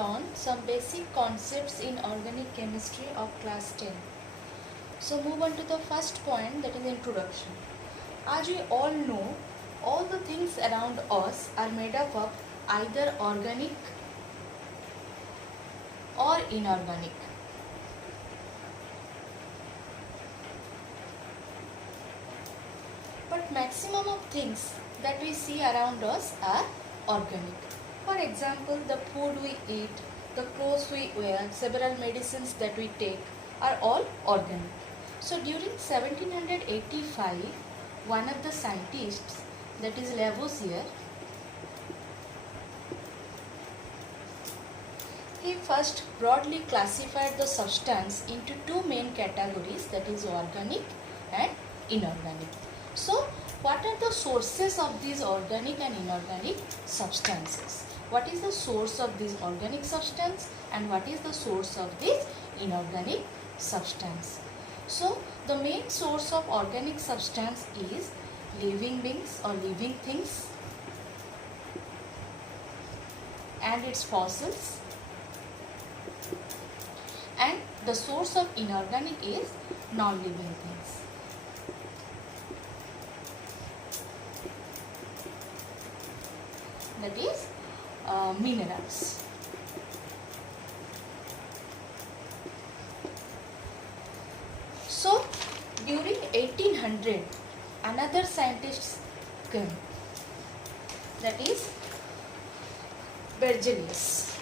learn some basic concepts in organic chemistry of class 10. So move on to the first point, that is introduction. As we all know, all the things around us are made up of either organic or inorganic. But maximum of things that we see around us are organic. For example, the food we eat, the clothes we wear, several medicines that we take are all organic. So during 1785, one of the scientists, that is Lavoisier, he first broadly classified the substance into two main categories, that is organic and inorganic. So what are the sources of these organic and inorganic substances? What is the source of this organic substance and what is the source of this inorganic substance? So the main source of organic substance is living beings or living things and its fossils, and the source of inorganic is non-living things. That is minerals. So during 1800, another scientist came, that is Berzelius.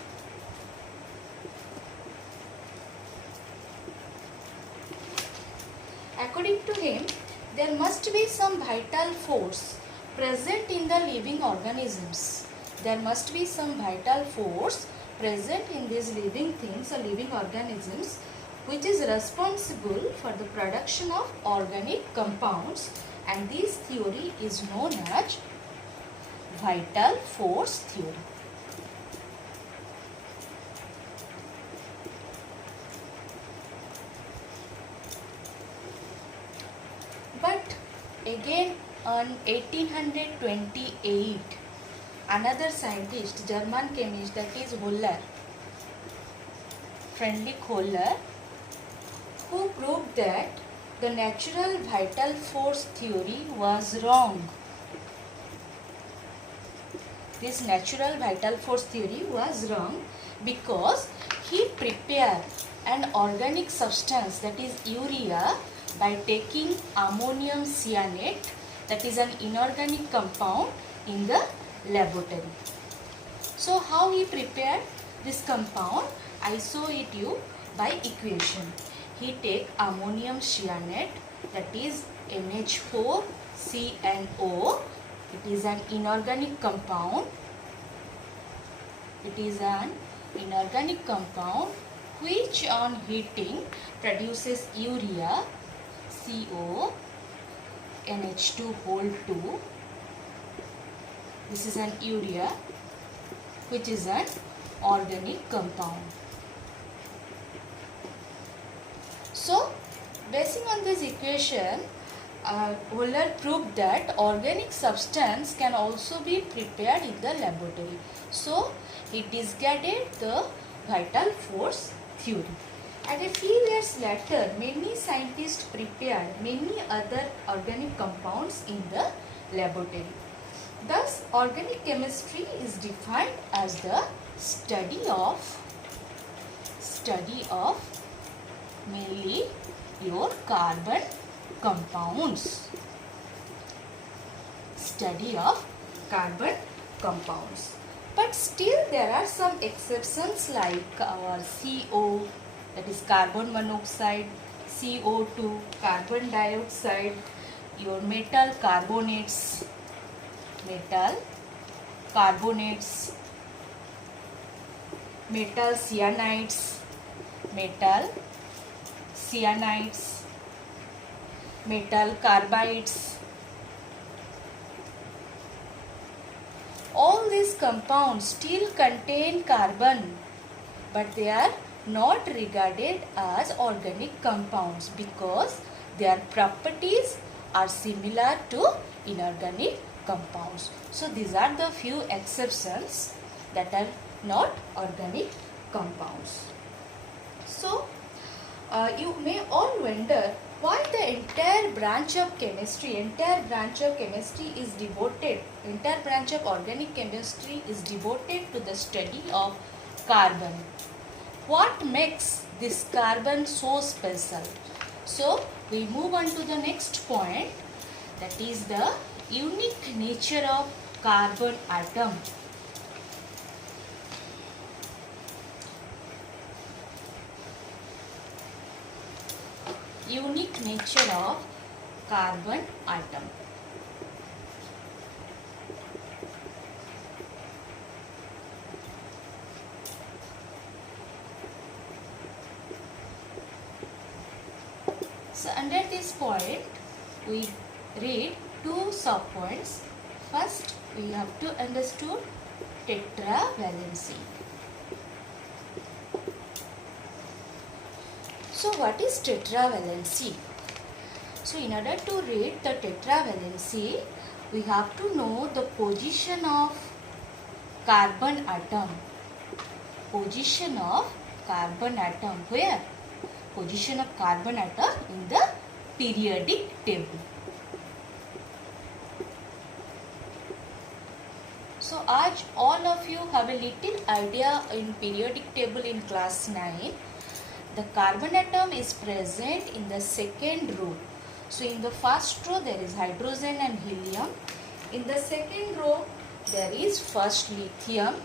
According to him, there must be some vital force present in the living organisms. There must be some vital force present in these living things or living organisms which is responsible for the production of organic compounds, and this theory is known as vital force theory. But again on 1828, another scientist, German chemist, that is Höller, Friedrich Höller, who proved that the natural vital force theory was wrong. This natural vital force theory was wrong because he prepared an organic substance, that is urea, by taking ammonium cyanate, that is an inorganic compound, in the laboratory. So how he prepared this compound? I show it you by equation. He take ammonium cyanate, that is NH4CnO. It is an inorganic compound. It is an inorganic compound which on heating produces urea, CO, NH2 whole 2. This is an urea which is an organic compound. So basing on this equation, Höller proved that organic substance can also be prepared in the laboratory. So he discarded the vital force theory. And a few years later, many scientists prepared many other organic compounds in the laboratory. Thus, organic chemistry is defined as the study of mainly your carbon compounds. Study of carbon compounds. But still there are some exceptions like our CO, that is carbon monoxide, CO2, carbon dioxide, your metal carbonates, metal cyanides, metal carbides. All these compounds still contain carbon, but they are not regarded as organic compounds because their properties are similar to inorganic compounds. So these are the few exceptions that are not organic compounds. So you may all wonder why the entire branch of organic chemistry is devoted to the study of carbon. What makes this carbon so special? So we move on to the next point, that is the unique nature of carbon atom. Unique nature of carbon atom. So under this point we read two sub-points. First we have to understand tetravalency. So what is tetravalency? So in order to read the tetravalency, we have to know the position of carbon atom. Position of carbon atom. Where? Position of carbon atom in the periodic table. So आज all of you have a little idea in periodic table in class 9. The carbon atom is present in the second row. So in the first row there is hydrogen and helium. In the second row there is first lithium,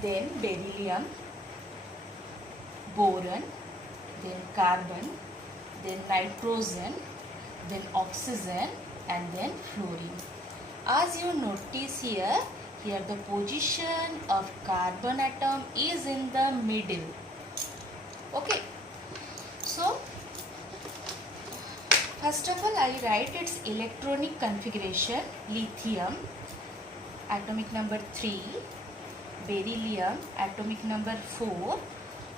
then beryllium, boron, then carbon, then nitrogen, then oxygen, and then fluorine. As you notice here the position of carbon atom is in the middle. Okay. So first of all I write its electronic configuration. Lithium atomic number 3, beryllium atomic number 4,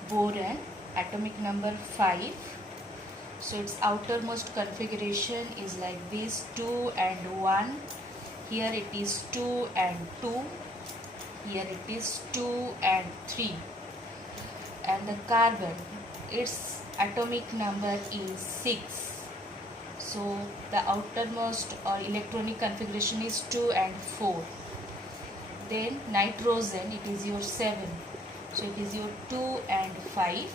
boron atomic number 5. So its outermost configuration is like this, 2 and 1. Here it is 2 and 2. Here it is 2 and 3. And the carbon, its atomic number is 6. So the outermost or electronic configuration is 2 and 4. Then nitrogen, it is your 7. So it is your 2 and 5.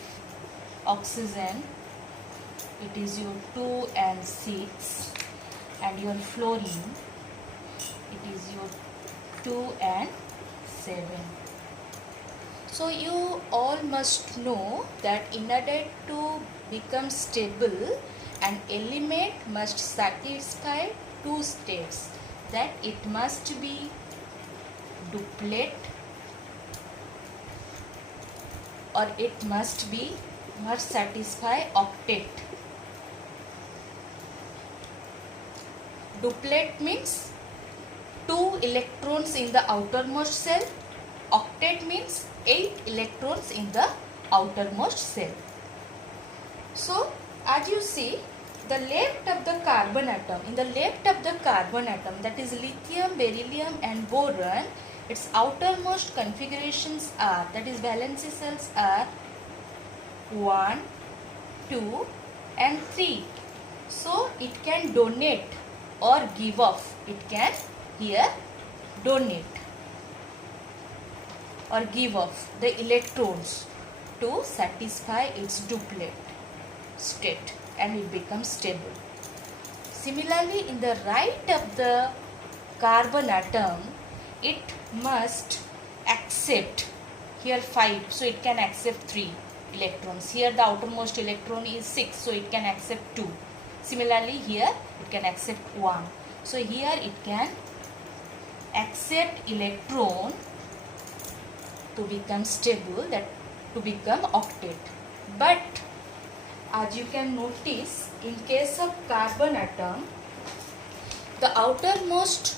Oxygen, it is your 2 and 6. And your fluorine, it is your 2 and 7. So you all must know that in order to become stable, an element must satisfy two states, that it must be duplet or it must satisfy octet. Duplet means 2 electrons in the outermost shell. Octet means 8 electrons in the outermost shell. So as you see, the left of the carbon atom, in the left of the carbon atom, that is lithium, beryllium and boron, its outermost configurations are, that is valency cells are 1, 2 and 3. So it can donate or give off. It can here donate or give off the electrons to satisfy its duplet state and it becomes stable. Similarly, in the right of the carbon atom, it must accept here 5, so it can accept 3 electrons. Here the outermost electron is 6, so it can accept 2. Similarly, here it can accept 1. So here it can accept electron to become stable, that to become octet. But as you can notice, in case of carbon atom, the outermost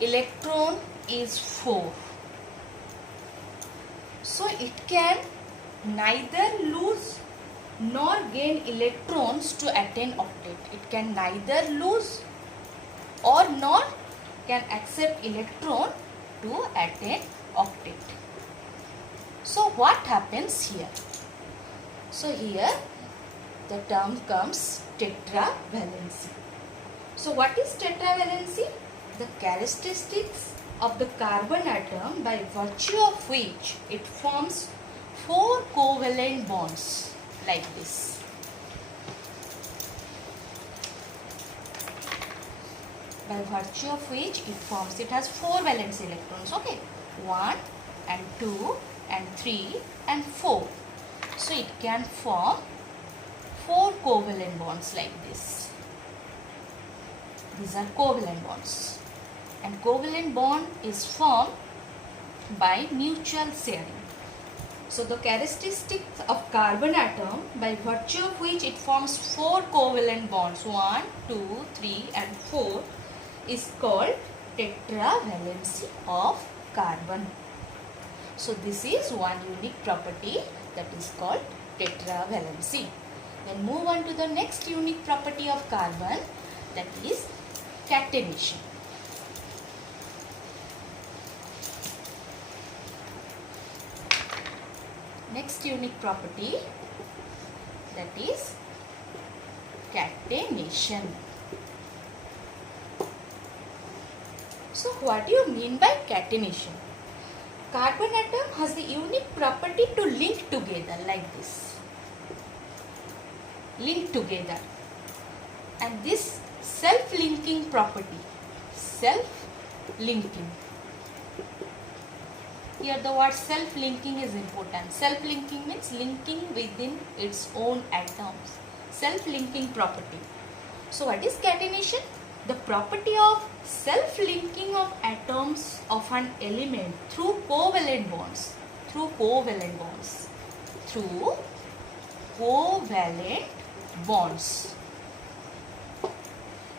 electron is 4. So it can neither lose nor gain electrons to attain octet. It can neither lose or nor can accept electron to attain octet. So what happens here? So here the term comes tetravalency. So what is tetravalency? The characteristics of the carbon atom by virtue of which it forms 4 covalent bonds like this. By virtue of which it has 4 valence electrons, okay, 1 and 2 and 3 and 4. So it can form 4 covalent bonds like this. These are covalent bonds, and covalent bond is formed by mutual sharing. So the characteristics of carbon atom by virtue of which it forms 4 covalent bonds, 1, 2, 3 and 4, is called tetravalency of carbon. So this is one unique property that is called tetravalency. Then move on to the next unique property of carbon, that is catenation. Next unique property, that is catenation. So what do you mean by catenation? Carbon atom has the unique property to link together like this. Link together. And this self-linking property, self-linking. Here the word self-linking is important. Self-linking means linking within its own atoms. Self-linking property. So what is catenation? The property of self-linking of atoms of an element through covalent bonds. Through covalent bonds. Through covalent bonds.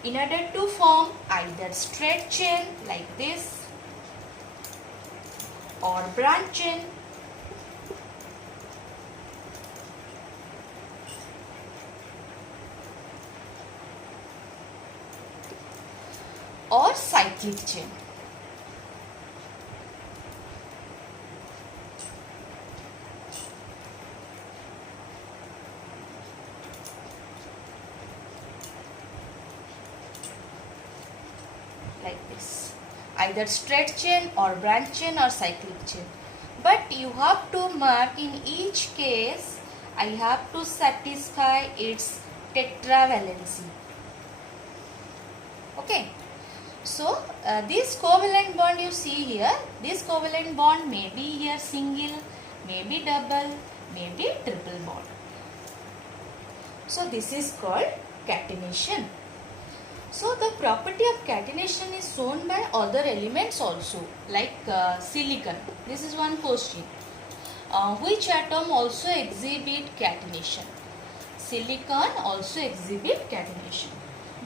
In order to form either straight chain like this or branch chain. Or cyclic chain. Like this. Either straight chain or branch chain or cyclic chain. But you have to mark in each case, I have to satisfy its tetravalency. Okay. So, this covalent bond you see here, this covalent bond may be here single, may be double, may be triple bond. So, this is called catenation. So, the property of catenation is shown by other elements also, like silicon. This is one question. Which atom also exhibit catenation? Silicon also exhibit catenation.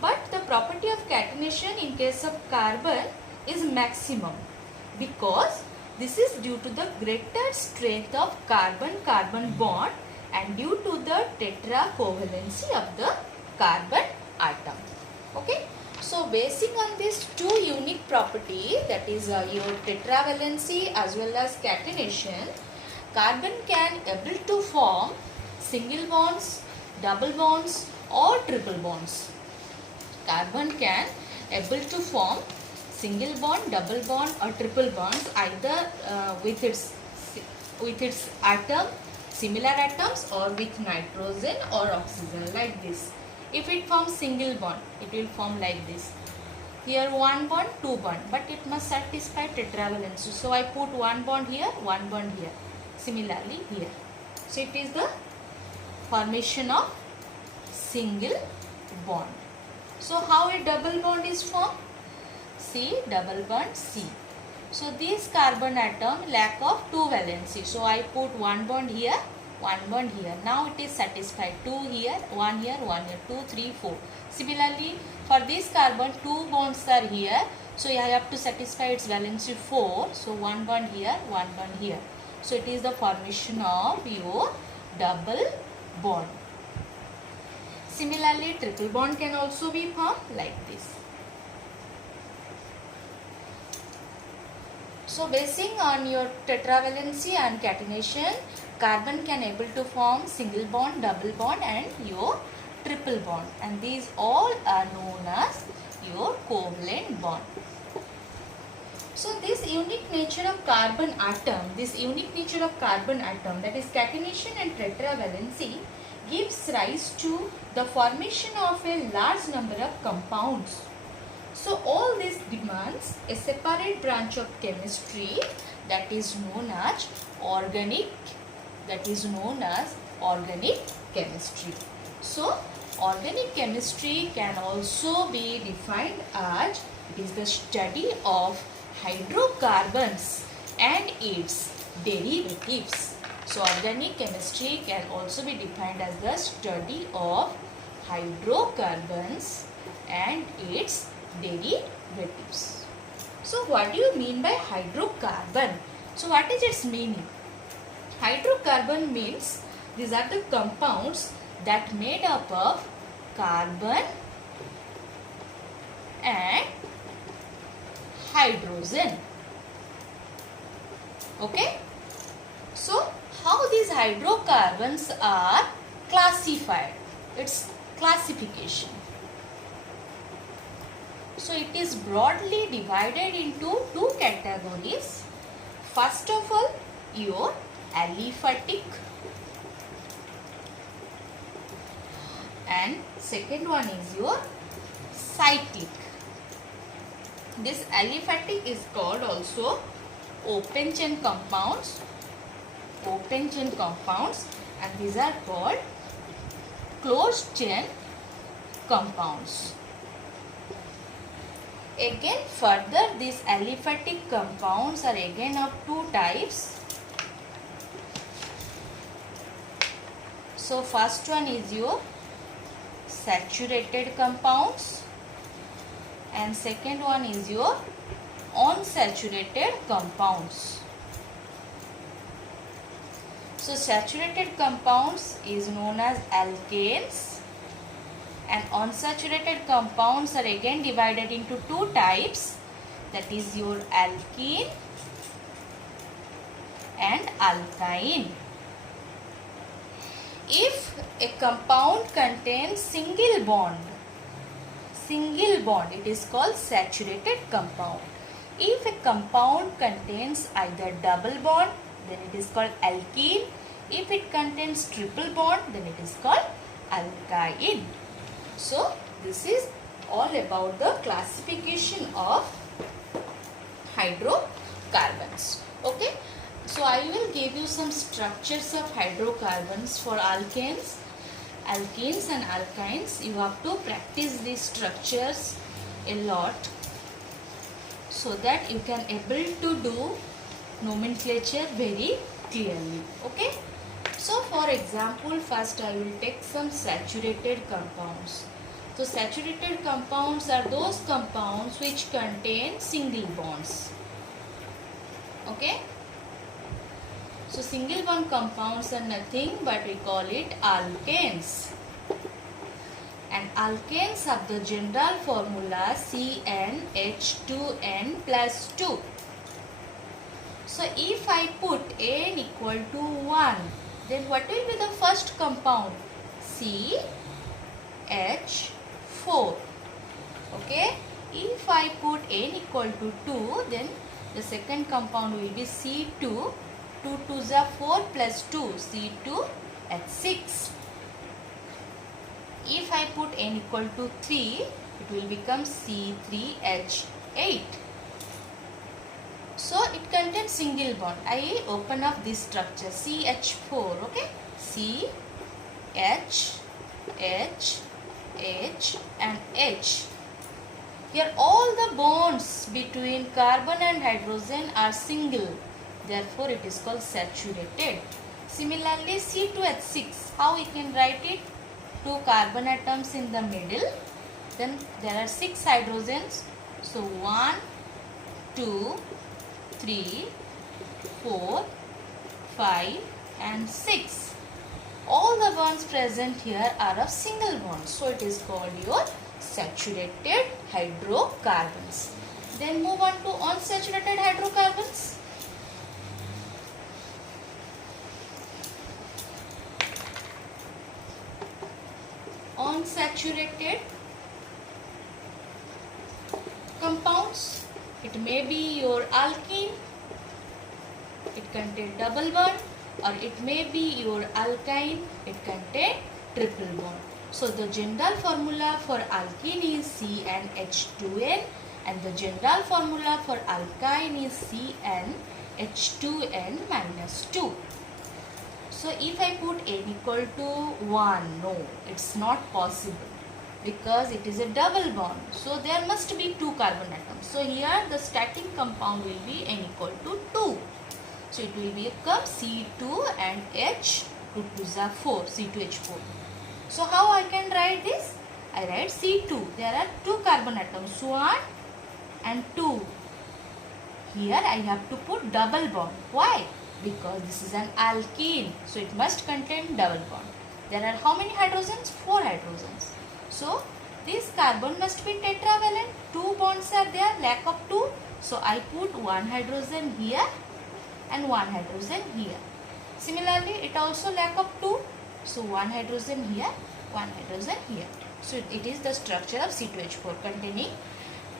But the property of catenation in case of carbon is maximum, because this is due to the greater strength of carbon-carbon bond and due to the tetracovalency of the carbon atom. Okay. So basing on these two unique property, that is your tetravalency as well as catenation, carbon can able to form single bonds, double bonds or triple bonds. Carbon can able to form single bond, double bond or triple bonds either with its atom, similar atoms, or with nitrogen or oxygen like this. If it forms single bond, it will form like this. Here one bond, two bond, but it must satisfy tetravalency. So I put one bond here, one bond here. Similarly here. So it is the formation of single bond. So how a double bond is formed? C, double bond C. So this carbon atom lack of 2 valency. So I put one bond here, one bond here. Now it is satisfied. 2 here, 1 here, 1 here, 2, 3, 4. Similarly, for this carbon, 2 bonds are here. So I have to satisfy its valency 4. So one bond here, one bond here. So it is the formation of your double bond. Similarly, triple bond can also be formed like this. So basing on your tetravalency and catenation, carbon can able to form single bond, double bond and your triple bond, and these all are known as your covalent bond. So this unique nature of carbon atom, that is catenation and tetravalency, gives rise to the formation of a large number of compounds. So all this demands a separate branch of chemistry that is known as organic chemistry. So organic chemistry can also be defined as it is the study of hydrocarbons and its derivatives. So organic chemistry can also be defined as the study of hydrocarbons and its derivatives. So what do you mean by hydrocarbon? So what is its meaning? Hydrocarbon means these are the compounds that made up of carbon and hydrogen. Okay. So how these hydrocarbons are classified? Its classification. So it is broadly divided into two categories. First of all, your aliphatic, and second one is your cyclic. This aliphatic is called also open chain compounds, and these are called closed chain compounds. Again further, these aliphatic compounds are again of two types. So first one is your saturated compounds and second one is your unsaturated compounds. So saturated compounds is known as alkanes, and unsaturated compounds are again divided into two types, that is your alkene and alkyne. If a compound contains single bond, it is called saturated compound. If a compound contains either double bond, then it is called alkene. If it contains triple bond, then it is called alkyne. So this is all about the classification of hydrocarbons. Okay. So I will give you some structures of hydrocarbons for alkanes and alkynes. You have to practice these structures a lot so that you can able to do nomenclature very clearly. Okay. So for example, first I will take some saturated compounds. So saturated compounds are those compounds which contain single bonds. Okay. So single bond compounds are nothing but we call it alkanes. And alkanes have the general formula CnH2n plus 2. So if I put n equal to 1, then what will be the first compound? CH4. Okay. If I put n equal to 2, then the second compound will be C2. 2 2s are 4 plus 2, C2H6. If I put n equal to 3, it will become C3H8. So it contains single bond. I open up this structure CH4. Okay, C, H, H, H and H. Here all the bonds between carbon and hydrogen are single. Therefore, it is called saturated. Similarly, C2H6, how we can write it? 2 carbon atoms in the middle. Then there are 6 hydrogens. So 1, 2, 3, 4, 5 and 6. All the bonds present here are of single bonds. So it is called your saturated hydrocarbons. Then move on to unsaturated hydrocarbons. Unsaturated compounds. It may be your alkene, it contains double bond, or it may be your alkyne, it contains triple bond. So the general formula for alkene is CnH2n, and the general formula for alkyne is CnH2n minus 2. So if I put n equal to 1, no, it's not possible because it is a double bond. So there must be 2 carbon atoms. So here the starting compound will be n equal to 2. So it will become C2 and H, 2 2s are 4, C2H4. So how I can write this? I write C2. There are 2 carbon atoms, 1 and 2. Here I have to put double bond. Why? Because this is an alkene. So it must contain double bond. There are how many hydrogens? 4 hydrogens. So this carbon must be tetravalent. 2 bonds are there, lack of 2. So I put 1 hydrogen here and 1 hydrogen here. Similarly, it also lack of 2. So 1 hydrogen here, 1 hydrogen here. So it is the structure of C2H4 containing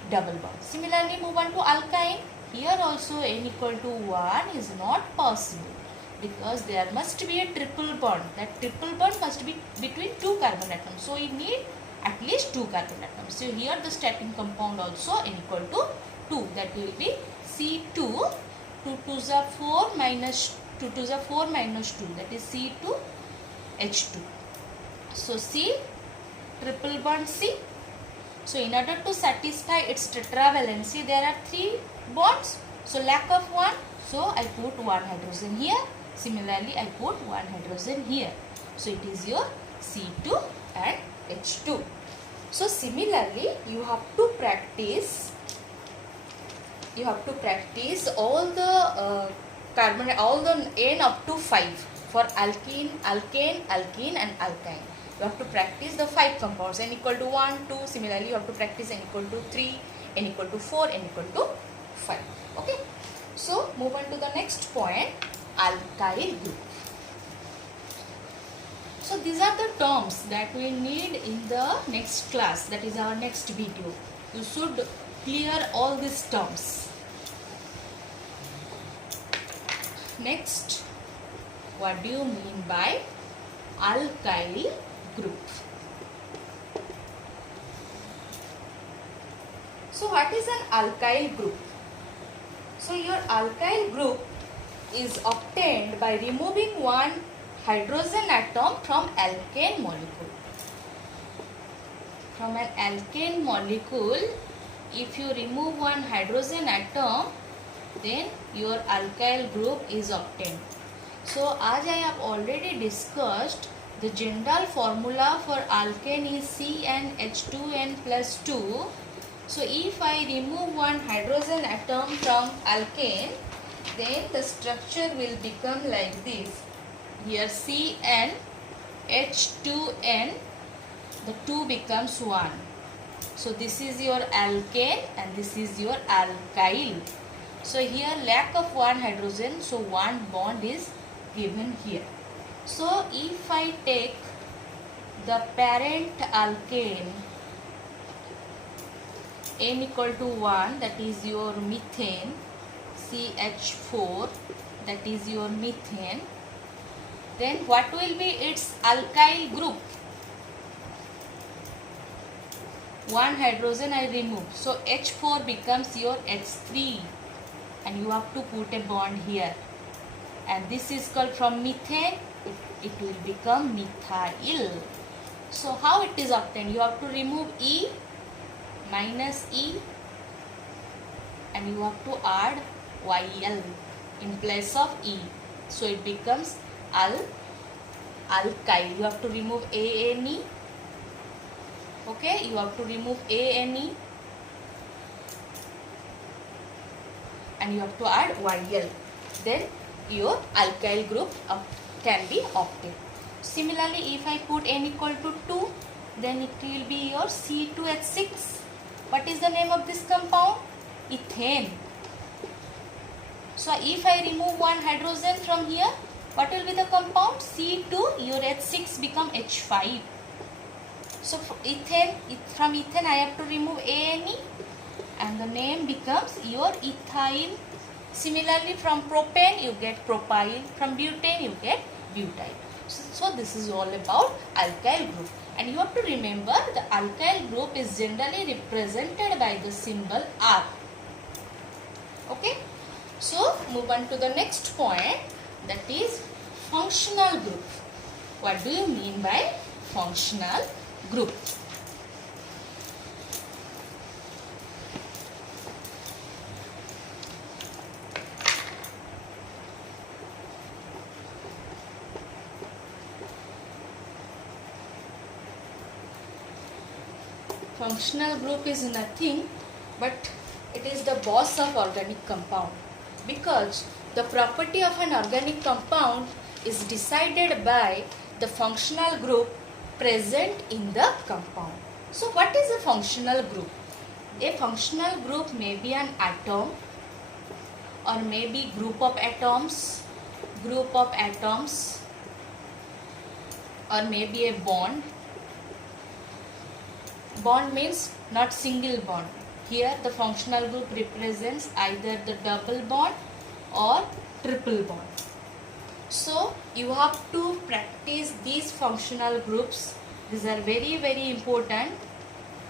double bond. Similarly, move on to alkyne. Here also n equal to 1 is not possible because there must be a triple bond. That triple bond must be between 2 carbon atoms. So we need at least 2 carbon atoms. So here the starting compound also n equal to 2. That will be C2, 2 2s are 4 minus 2 2s are 4 minus 2. That is C2H2. So C, triple bond C. So in order to satisfy its tetravalency, there are 3 bonds. So lack of 1. So I put 1 hydrogen here. Similarly, I put 1 hydrogen here. So it is your C2 and H2. So similarly, you have to practice all the all the n up to 5 for alkene, alkane, alkene and alkyne. You have to practice the 5 compounds, n equal to 1, 2. Similarly, you have to practice n equal to 3, n equal to 4, n equal to 5. Okay. So move on to the next point, alkyl group. So these are the terms that we need in the next class, that is our next video. You should clear all these terms. Next, what do you mean by alkyl group? So what is an alkyl group? So your alkyl group is obtained by removing one hydrogen atom from alkane molecule. From an alkane molecule, if you remove one hydrogen atom, then your alkyl group is obtained. So as I have already discussed, the general formula for alkane is CnH2n plus 2. So if I remove one hydrogen atom from alkane, then the structure will become like this. Here CnH2n, the 2 becomes 1. So this is your alkane and this is your alkyl. So here lack of one hydrogen, so one bond is given here. So if I take the parent alkane n equal to 1, that is your methane, CH4, that is your methane, then what will be its alkyl group? One hydrogen I remove, so H4 becomes your H3 and you have to put a bond here, and this is called from methane, it will become methyl. So how it is obtained? You have to remove E minus E and you have to add YL in place of E. So it becomes alkyl. You have to remove ANE. Okay, you have to remove ANE and you have to add YL. Then your alkyl group can be obtained. Similarly, if I put n equal to 2, then it will be your C2H6. What is the name of this compound? ethane. So if I remove one hydrogen from here, what will be the compound? C2, your H6 become H5. So ethane, from ethane I have to remove ANE and the name becomes your ethyl. Similarly from propane you get propyl, from butane you get butyl. So this is all about alkyl group, and you have to remember the alkyl group is generally represented by the symbol R. Okay, so move on to the next point, that is functional group. What do you mean by functional group? Functional group is nothing but it is the boss of organic compound, because the property of an organic compound is decided by the functional group present in the compound. So what is a functional group? A functional group may be an atom, or maybe group of atoms, or maybe a bond. Bond means not single bond. Here the functional group represents either the double bond or triple bond. So you have to practice these functional groups. These are very, very important.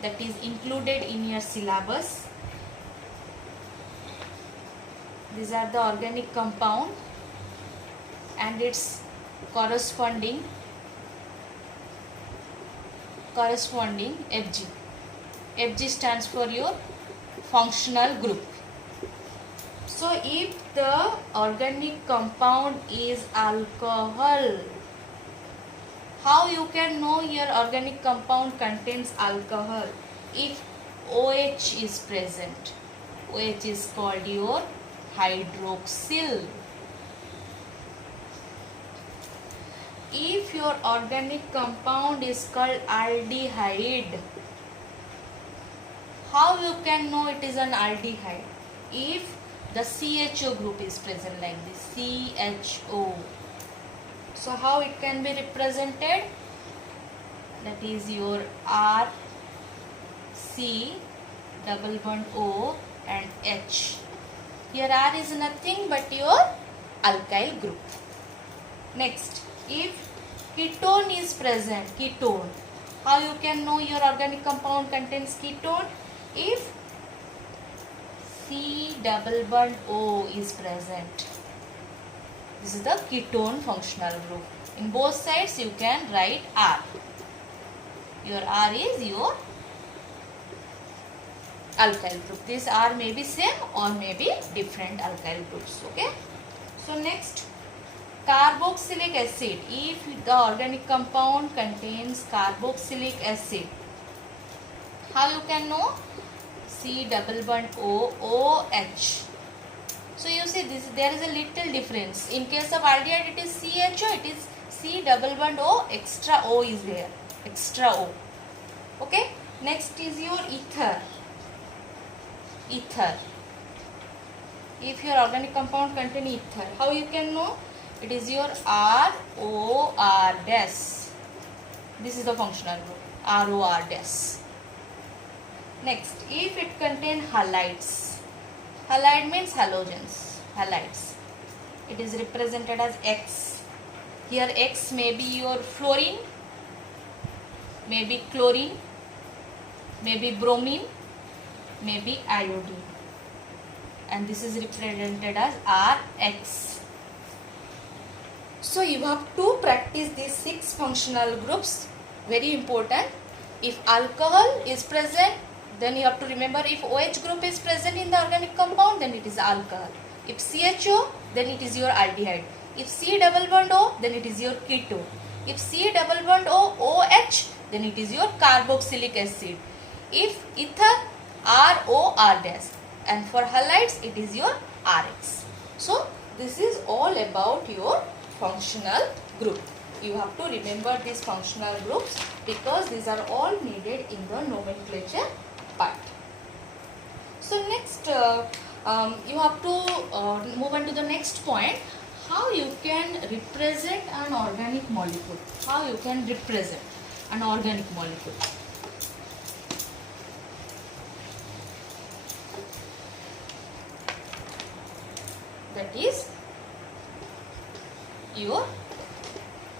That is included in your syllabus. These are the organic compound and its corresponding FG. FG stands for your functional group. So if the organic compound is alcohol, how you can know your organic compound contains alcohol? If OH is present, OH is called your hydroxyl. If your organic compound is called aldehyde, how you can know it is an aldehyde? If the CHO group is present like this, CHO. So how it can be represented? That is your R, C, double bond O and H. Here R is nothing but your alkyl group. Next, if ketone is present, ketone, how you can know your organic compound contains ketone? If C double bond O is present. This is the ketone functional group. In both sides you can write R. Your R is your alkyl group. This R may be same or may be different alkyl groups. Okay. So next, carboxylic acid. If the organic compound contains carboxylic acid, how you can know? C double bond O, OH. So you see this, there is a little difference. In case of aldehyde it is CHO, it is C double bond O, extra O is there, extra O. Okay. Next is your ether. Ether. If your organic compound contain ether, how you can know? It is your ROR dash. This is the functional group, ROR dash. Next, if it contain halides, halide means halogens, halides, it is represented as X. Here X may be your fluorine, maybe chlorine, maybe bromine, maybe iodine, and this is represented as Rx. So you have to practice these 6 functional groups, very important. If alcohol is present, then you have to remember, if OH group is present in the organic compound, then it is alcohol. If CHO, then it is your aldehyde. If C double bond O, then it is your ketone. If C double bond O, OH, then it is your carboxylic acid. If ether, ROR dash. And for halides, it is your RX. So this is all about your functional group. You have to remember these functional groups because these are all needed in the nomenclature part. So next you have to move on to the next point, how you can represent an organic molecule. How you can represent an organic molecule. That is your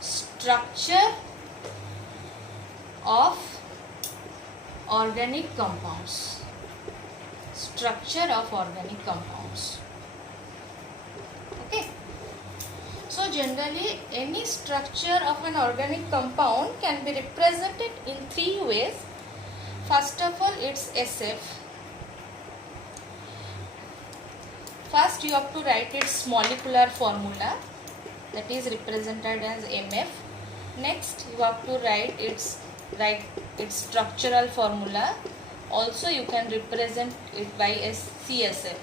structure of organic compounds. Structure of organic compounds. Okay. So generally any structure of an organic compound can be represented in three ways. First of all, it's SF. First you have to write its molecular formula, that is represented as MF. Next you have to write its structural formula. Also you can represent it by as CSF.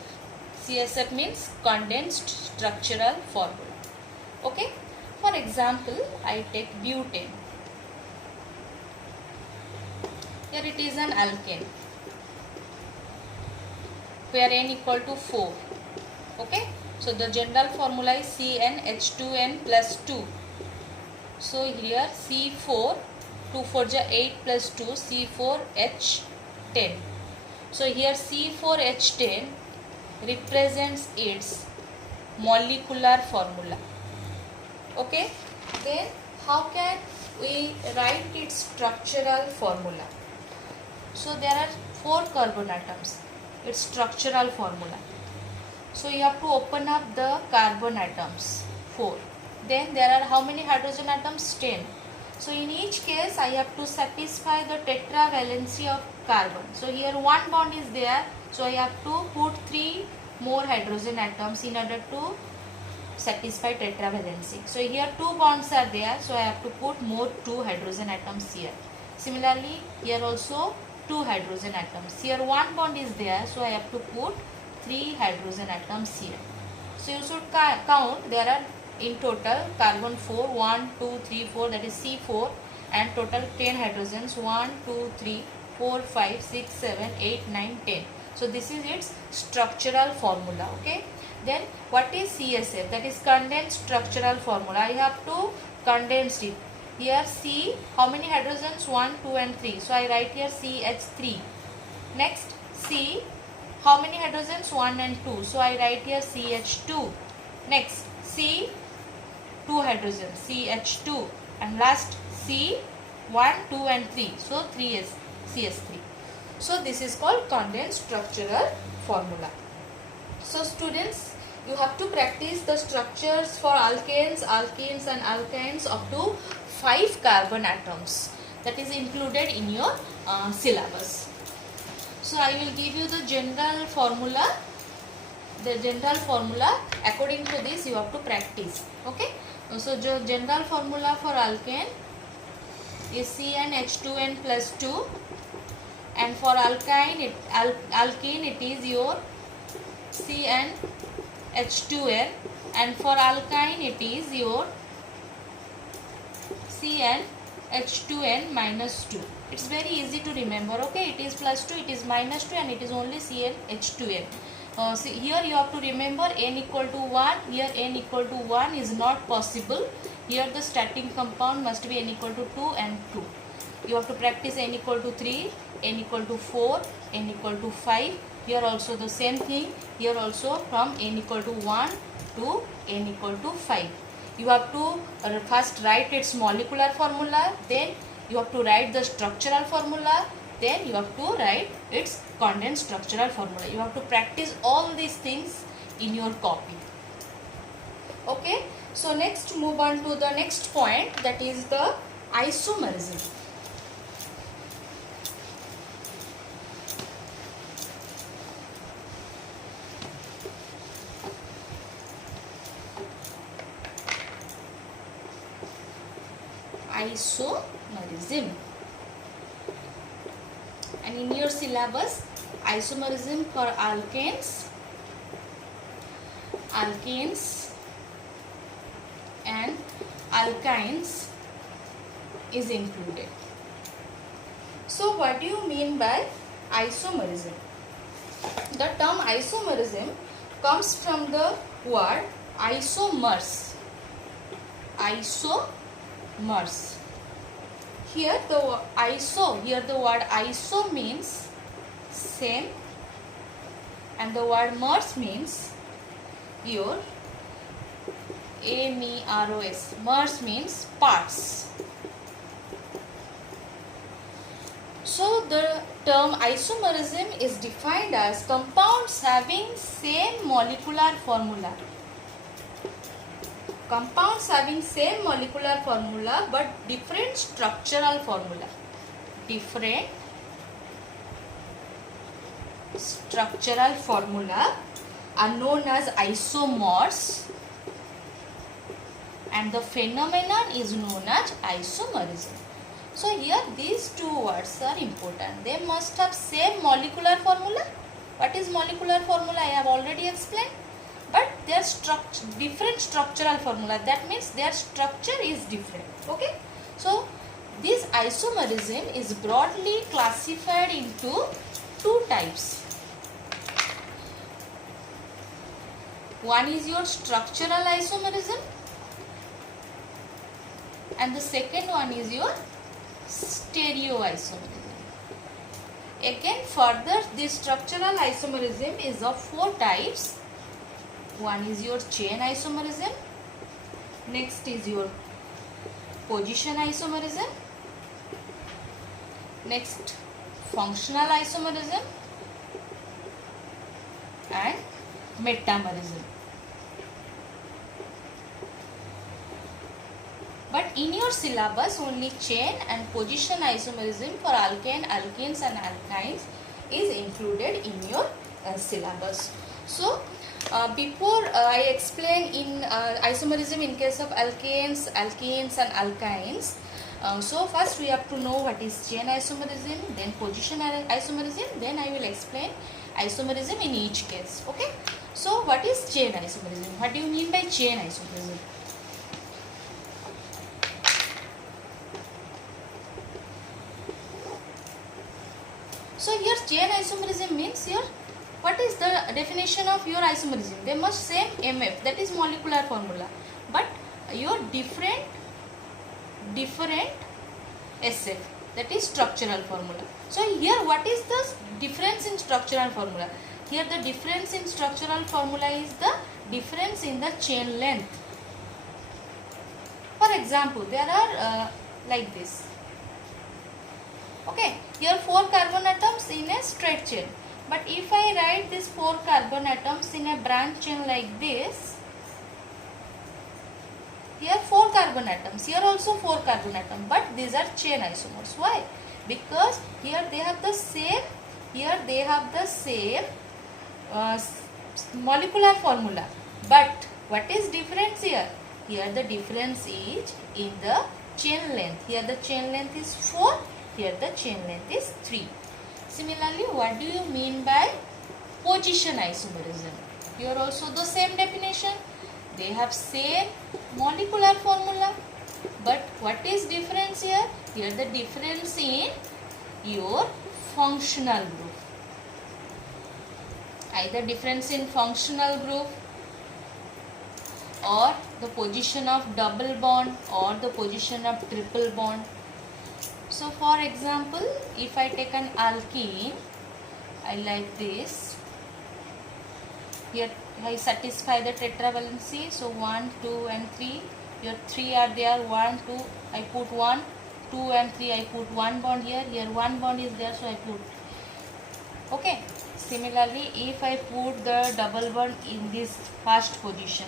CSF means condensed structural formula. Okay. For example, I take butane. Here it is an alkane where N equal to 4. Okay. So the general formula is CnH2n plus 2. So here C4, 2 4 ja 8 plus 2, C4H10. So here C4H10 represents its molecular formula. Okay. Then how can we write its structural formula? So there are 4 carbon atoms. Its structural formula. So you have to open up the carbon atoms, 4. Then there are how many hydrogen atoms? 10. So in each case I have to satisfy the tetravalency of carbon. So here one bond is there. So I have to put 3 more hydrogen atoms in order to satisfy tetravalency. So here 2 bonds are there. So I have to put more 2 hydrogen atoms here. Similarly here also 2 hydrogen atoms. Here one bond is there. So I have to put 3 hydrogen atoms here. So you should count, there are in total carbon 4, 1, 2, 3, 4, that is C4, and total 10 hydrogens, 1, 2, 3, 4, 5, 6, 7, 8, 9, 10. So this is its structural formula. Okay. Then what is CSF? That is condensed structural formula. I have to condense it. Here C, how many hydrogens? 1, 2 and 3. So I write here CH3. Next C, how many hydrogens? 1 and 2. So I write here CH2. Next C, 2 hydrogens, CH2. And last C, 1, 2 and 3. So 3 is CS3. So this is called condensed structural formula. So students, you have to practice the structures for alkanes, alkenes and alkynes up to 5 carbon atoms. That is included in your syllabus. So I will give you the general formula. The general formula, according to this you have to practice. Okay. So the general formula for alkane is CnH2n plus 2, and for alkene it is your CnH2n, and for alkyne it is your CnH2n minus 2. It's very easy to remember. Okay, it is plus 2, it is minus 2, and it is only CnH2n. See, here you have to remember n equal to 1. Here n equal to 1 is not possible. Here the starting compound must be n equal to 2 and 2. You have to practice n equal to 3, n equal to 4, n equal to 5. Here also the same thing. Here also from n equal to 1 to n equal to 5. You have to first write its molecular formula. Then you have to write the structural formula. Then you have to write its condensed structural formula. You have to practice all these things in your copy. Okay. So next move on to the next point, that is the isomerism. Isomerism. And in your syllabus, isomerism for alkanes and alkynes is included. So what do you mean by isomerism? The term isomerism comes from the word isomers. Isomers. Here the word iso means same, and the word mers means your MEROS. Mers means parts. So the term isomerism is defined as compounds having same molecular formula. Compounds having same molecular formula but different structural formula. Different structural formula are known as isomers, and the phenomenon is known as isomerism. So here these two words are important. They must have same molecular formula. What is molecular formula? I have already explained. But they are different structural formula. That means their structure is different. Okay. So this isomerism is broadly classified into two types. One is your structural isomerism, and the second one is your stereoisomerism. Again, further, this structural isomerism is of four types. One is your chain isomerism, next is your position isomerism, next functional isomerism, and metamerism. But in your syllabus, only chain and position isomerism for alkane, alkenes and alkynes is included in your syllabus. So, before I explain in isomerism in case of alkanes, alkenes and alkynes, so first we have to know what is chain isomerism, then position isomerism, then I will explain isomerism in each case. Okay. So, what is chain isomerism? What do you mean by chain isomerism? So here chain isomerism means here, what is the definition of your isomerism? They must same MF, that is molecular formula, but your different SF, that is structural formula. So here what is the difference in structural formula? Here the difference in structural formula is the difference in the chain length. For example, there are like this. Okay, here 4 carbon atoms in a straight chain. But if I write these 4 carbon atoms in a branch chain like this, here 4 carbon atoms, here also 4 carbon atoms, but these are chain isomers. Why? Because here they have the same, molecular formula. But what is difference here? Here the difference is in the chain length. Here the chain length is 4. Here the chain length is 3. Similarly, what do you mean by position isomerism? Here also the same definition. They have same molecular formula. But what is difference here? Here the difference in your functional group. Either difference in functional group, or the position of double bond, or the position of triple bond. So for example, if I take an alkene, I like this. Here I satisfy the tetravalency. So 1, 2 and 3. Here 3 are there. 1, 2, I put 1. 2 and 3, I put 1 bond here. Here 1 bond is there, so I put. Okay. Similarly, if I put the double bond in this first position,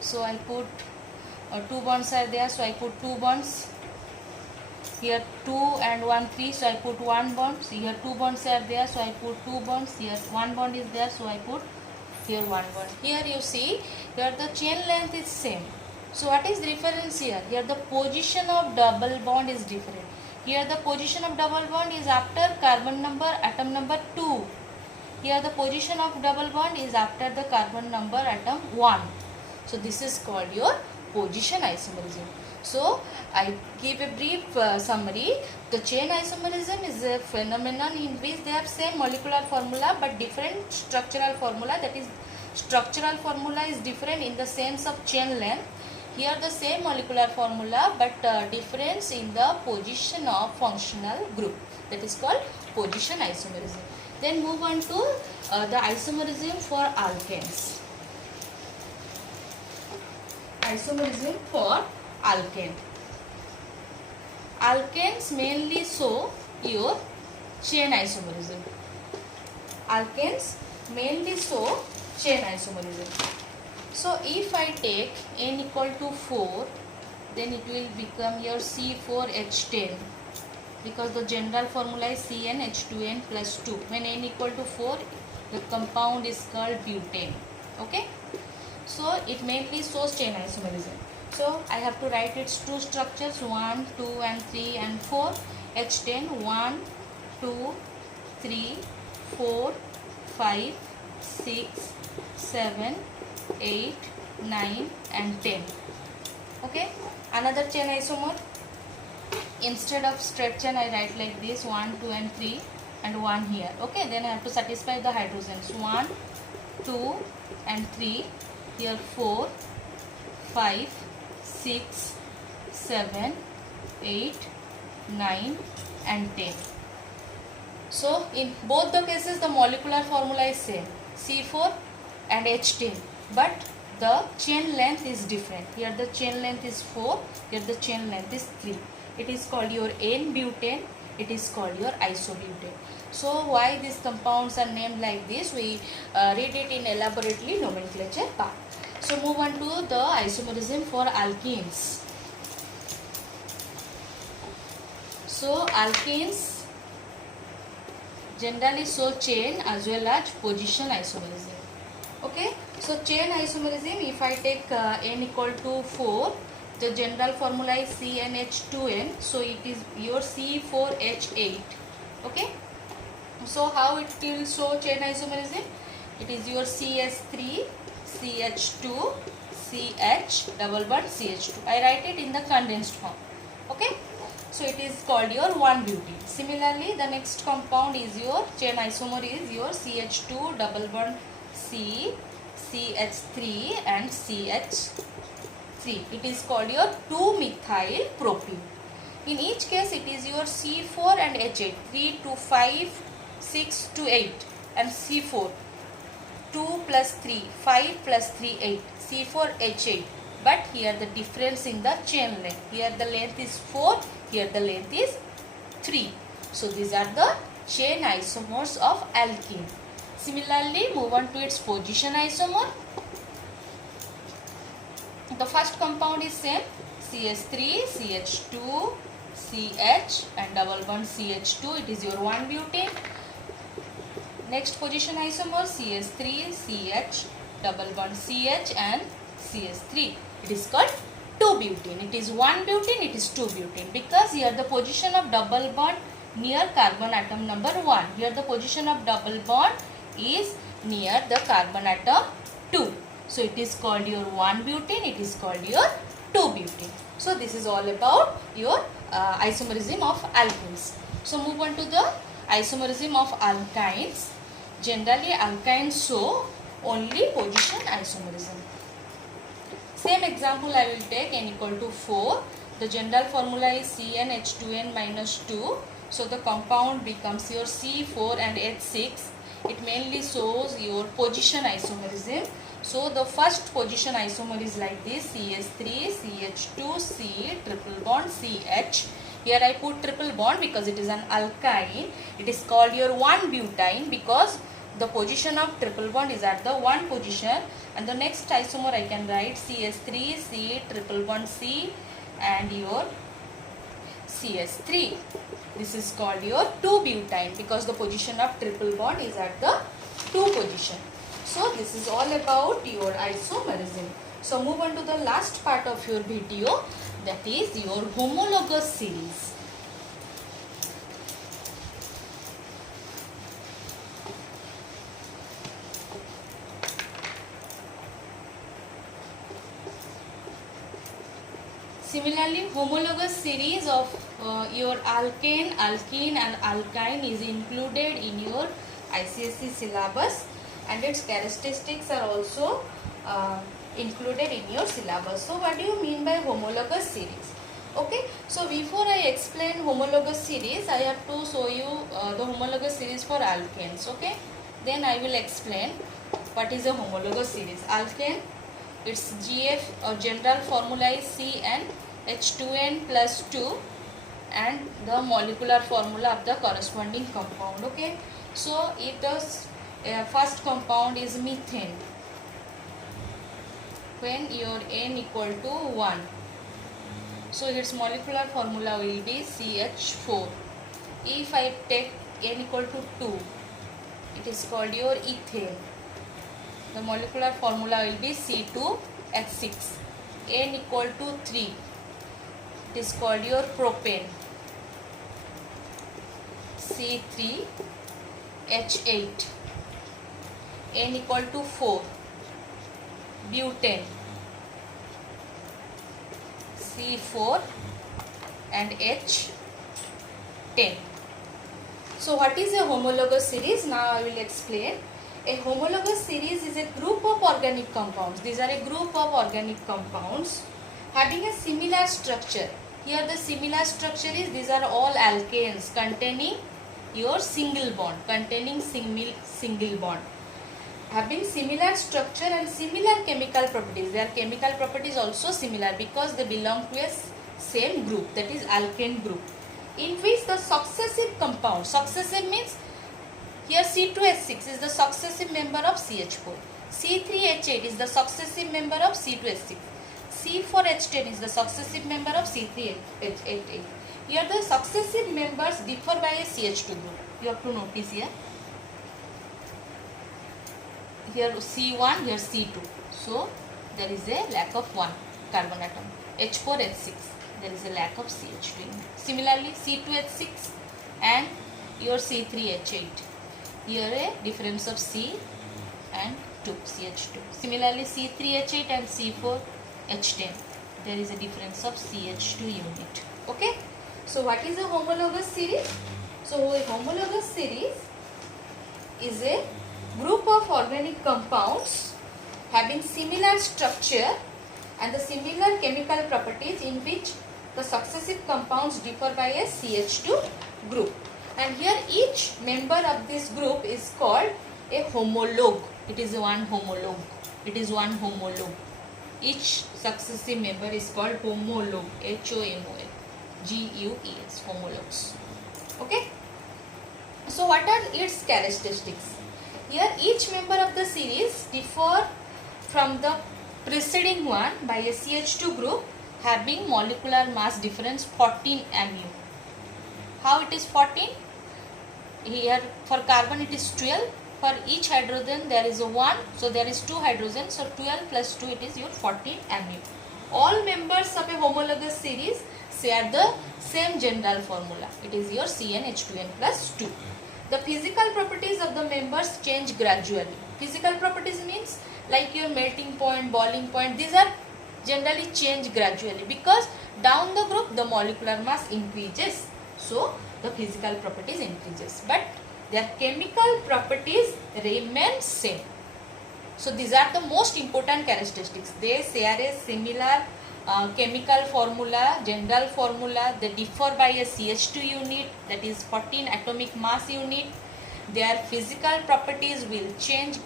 so I put 2 bonds are there, so I put 2 bonds. Here 2 and 1, 3, so I put 1 bond. So here 2 bonds are there, so I put 2 bonds. Here 1 bond is there, so I put here 1 bond. Here you see, here the chain length is same. So what is the difference here? Here the position of double bond is different. Here the position of double bond is after carbon number, atom number 2. Here the position of double bond is after the carbon number, atom 1. So this is called your position isomerism. So I give a brief summary. The chain isomerism is a phenomenon in which they have same molecular formula but different structural formula. That is, structural formula is different in the sense of chain length. Here the same molecular formula but difference in the position of functional group. That is called position isomerism. Then move on to the isomerism for alkanes. Isomerism for alkane. Alkanes mainly show your chain isomerism. Alkanes mainly show chain isomerism. So if I take n equal to 4, then it will become your C4H10, because the general formula is CnH2n plus 2. When n equal to 4, the compound is called butane. Okay. So it mainly shows chain isomerism. So I have to write its two structures, 1, 2 and 3 and 4. H10, 1, 2, 3, 4, 5, 6, 7, 8, 9 and 10. Okay. Another chain isomer. Instead of straight chain, I write like this, 1, 2 and 3 and 1 here. Okay. Then I have to satisfy the hydrogens. 1, 2 and 3. Here 4, 5, 6, 7, 8, 9 and 10. So in both the cases the molecular formula is same, C4 and H10, but the chain length is different. Here the chain length is 4, here the chain length is 3. It is called your N-butane, it is called your isobutane. So why these compounds are named like this, we read it in elaborately nomenclature part. So move on to the isomerism for alkenes. So alkenes generally show chain as well as position isomerism. Okay. So chain isomerism, if I take n equal to 4, the general formula is CnH2n. So it is your C4H8. Okay. So how it will show chain isomerism? It is your CS3, CH2, CH, double bond CH2. I write it in the condensed form. Okay. So it is called your 1-butene. Similarly, the next compound is your chain isomer is your CH2, double bond C, CH3 and CH3. It is called your 2-methyl propene. In each case, it is your C4 and H8, 3 to 5, 6 to 8 and C4. 2 plus 3, 5 plus 3, 8, C4H8. But here the difference in the chain length. Here the length is 4, here the length is 3. So these are the chain isomers of alkene. Similarly, move on to its position isomer. The first compound is same, CS3, CH2, CH and double bond CH2. It is your 1-butane. Next position isomer CS3, CH, double bond CH and CS3. It is called 2-butane. It is 1-butane, it is 2-butane, because here the position of double bond near carbon atom number 1. Here the position of double bond is near the carbon atom 2. So it is called your 1-butane, it is called your 2-butane. So this is all about your isomerism of alkenes. So move on to the isomerism of alkynes. Generally alkynes show only position isomerism. Same example I will take, n equal to 4. The general formula is CnH2n minus 2. So the compound becomes your C4 and H6. It mainly shows your position isomerism. So the first position isomer is like this, CH3, CH2, C, triple bond, CH. Here I put triple bond because it is an alkyne. It is called your 1-butane because the position of triple bond is at the 1 position. And the next isomer I can write CS3, C, triple bond C and your CS3. This is called your 2-butane because the position of triple bond is at the 2 position. So this is all about your isomerism. So move on to the last part of your video, that is your homologous series. Similarly, homologous series of your alkane, alkene and alkyne is included in your ICSE syllabus, and its characteristics are also included in your syllabus. So what do you mean by homologous series? Okay, so before I explain homologous series, I have to show you the homologous series for alkanes. Okay, then I will explain what is a homologous series. Alkane, its GF or general formula is CN H2N plus 2 and the molecular formula of the corresponding compound. Okay, so if the first compound is methane, when your N equal to 1, so its molecular formula will be CH4. If I take N equal to 2, it is called your ethane. The molecular formula will be C2H6. N equal to 3, it is called your propane. C3H8. N equal to 4, butane. C4 and H10. So what is a homologous series? Now I will explain. A homologous series is a group of organic compounds. These are a group of organic compounds having a similar structure. Here the similar structure is, these are all alkanes containing your single bond, single bond. Having similar structure and similar chemical properties. Their chemical properties also similar because they belong to a same group, that is alkane group, in which the successive compound, successive means here C2H6 is the successive member of CH4, C3H8 is the successive member of C2H6, C4H10 is the successive member of C3H8. Here the successive members differ by a CH2 group. You have to notice here. Here C1, here C2. So there is a lack of one carbon atom. H4H6, there is a lack of CH2. Similarly C2H6 and your C3H8. Here a difference of C and 2, CH2. Similarly C3H8 and C4H10. There is a difference of CH2 unit. Okay. So what is a homologous series? So a homologous series is a group of organic compounds having similar structure and the similar chemical properties in which the successive compounds differ by a CH2 group. And here each member of this group is called a homologue. It is one homologue. It is one homologue. Each successive member is called homologue. HOMOLGUES, homologues. Okay. So what are its characteristics? Here each member of the series differ from the preceding one by a CH2 group having molecular mass difference 14 mu. How it is 14? Here for carbon it is 12. For each hydrogen there is a 1. So there is 2 hydrogens. So 12 plus 2 it is your 14 mu. All members of a homologous series share the same general formula. It is your CnH2n plus 2. The physical properties of the members change gradually. Physical properties means like your melting point, boiling point. These are generally change gradually because down the group the molecular mass increases. So the physical properties increases, but their chemical properties remain same. So these are the most important characteristics. They share a similar chemical formula, general formula. They differ by a CH2 unit, that is 14 atomic mass unit. Their physical properties will change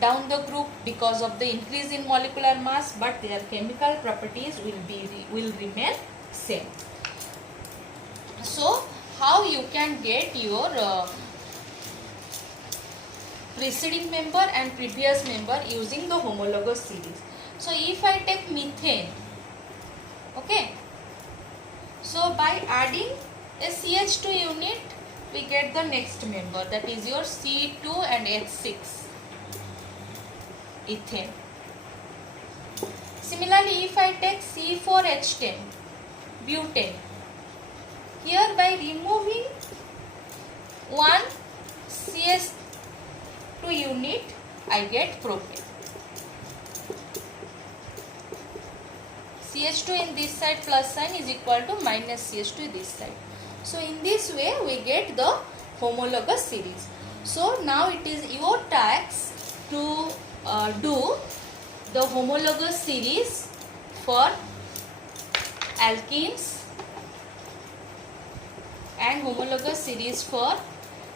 down the group because of the increase in molecular mass, but their chemical properties will remain same. So how you can get your preceding member and previous member using the homologous series? So if I take methane, okay, so by adding a CH2 unit we get the next member, that is your C2 and H6, ethane. Similarly, if I take C4H10, butane, here by removing one CH2 unit I get propane. CH2 in this side plus sign is equal to minus CH2 this side. So in this way we get the homologous series. So now it is your task to do the homologous series for alkenes and homologous series for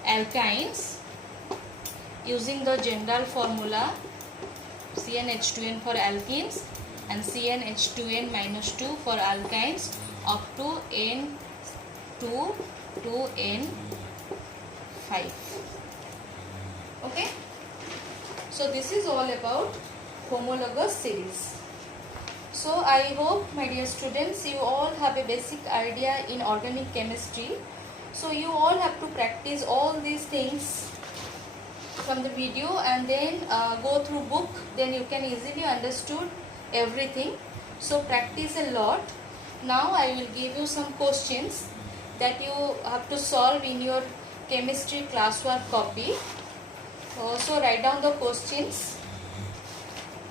alkynes using the general formula CnH2n for alkenes and CnH2n minus 2 for alkynes up to N2 to N5. Okay, so this is all about homologous series. So I hope, my dear students, you all have a basic idea in organic chemistry. So you all have to practice all these things from the video and then go through book, then you can easily understood everything. So practice a lot. Now I will give you some questions that you have to solve in your chemistry classwork copy. So write down the questions.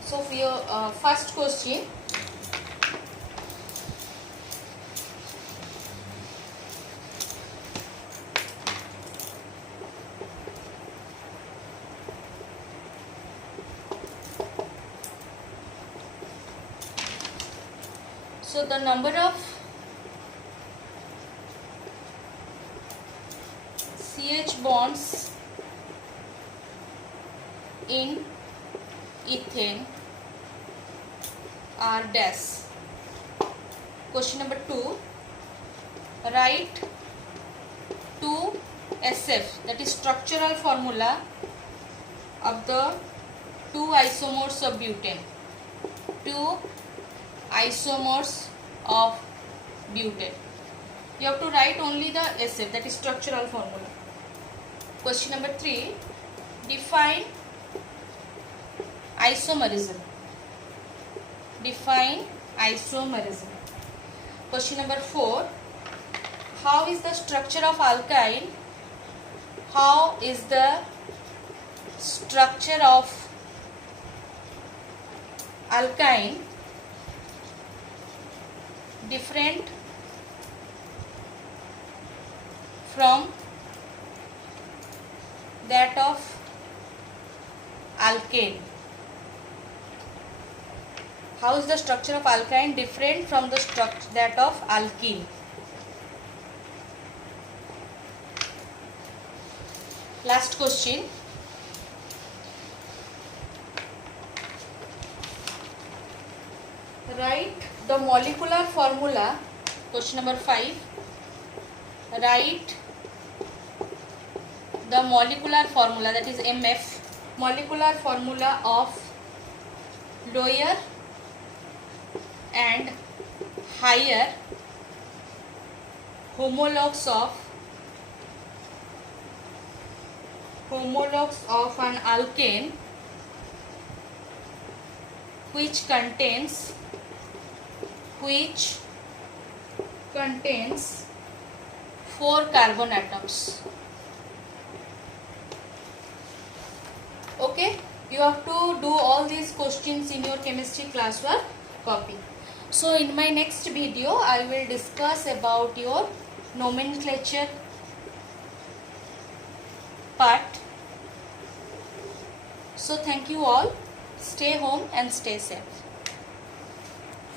So for your first question, so the number of CH bonds in ethane are dash. Question number 2, write 2SF, that is structural formula of the 2 isomers of butane. 2 isomers of butane. You have to write only the SF, that is structural formula. Question number 3, define isomerism. Define isomerism. Question number 4, how is the structure of alkyne? How is the structure of alkyne different from that of alkane? How is the structure of alkyne different from the structure that of alkene? Last question. Write the molecular formula. Question number 5. Write the molecular formula, that is MF, molecular formula of lower and higher homologues of an alkane which contains 4 carbon atoms. Okay, you have to do all these questions in your chemistry classwork copy. So in my next video I will discuss about your nomenclature part. So thank you all. Stay home and stay safe.